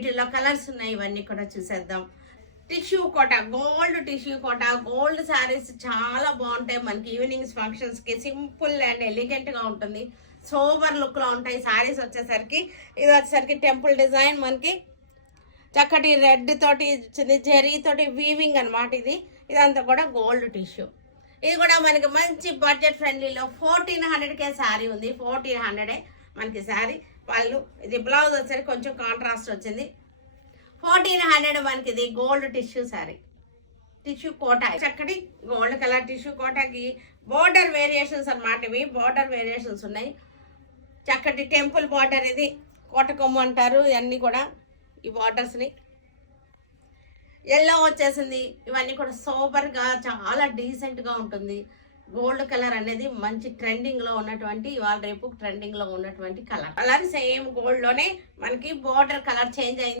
వీటిలో కలర్స్ ఉన్నాయి, ఇవన్నీ కూడా చూసేద్దాం. టిష్యూ కోట, గోల్డ్ టిష్యూ కోట, గోల్డ్ శారీస్ చాలా బాగుంటాయి. మనకి ఈవినింగ్స్ ఫంక్షన్స్కి సింపుల్ అండ్ ఎలిగెంట్గా ఉంటుంది, సోబర్ లుక్లో ఉంటాయి శారీస్. వచ్చేసరికి ఇది వచ్చేసరికి టెంపుల్ డిజైన్, మనకి చక్కటి రెడ్ తోటి జెరీ తోటి వీవింగ్ అనమాట. ఇదంతా కూడా గోల్డ్ టిష్యూ. ఇది కూడా మనకి మంచి బడ్జెట్ ఫ్రెండ్లీలో 1400కే శారీ ఉంది. 1400 మనకి శారీ. వాళ్ళు ఇది బ్లౌజ్ వచ్చేసరికి కొంచెం కాంట్రాస్ట్ వచ్చింది. 1400 మనకి ఇది gold tissue sari, tissue Kota, చక్కటి గోల్డ్ కలర్ టిష్యూ కోటకి బోర్డర్ వేరియేషన్స్ అనమాట. ఇవి బోర్డర్ వేరియేషన్స్ ఉన్నాయి. చక్కటి టెంపుల్ బార్డర్, ఇది కోట కొమ్ము అంటారు. ఇవన్నీ కూడా ఈ బార్డర్స్ని ఎల్లో వచ్చేసింది. ఇవన్నీ కూడా సోబర్గా చాలా డీసెంట్గా ఉంటుంది. గోల్డ్ కలర్ అనేది మంచి ట్రెండింగ్లో ఉన్నటువంటి, ఇవాళ రేపు ట్రెండింగ్లో ఉన్నటువంటి కలర్. సేమ్ గోల్డ్లోనే మనకి బోర్డర్ కలర్ చేంజ్ అయింది.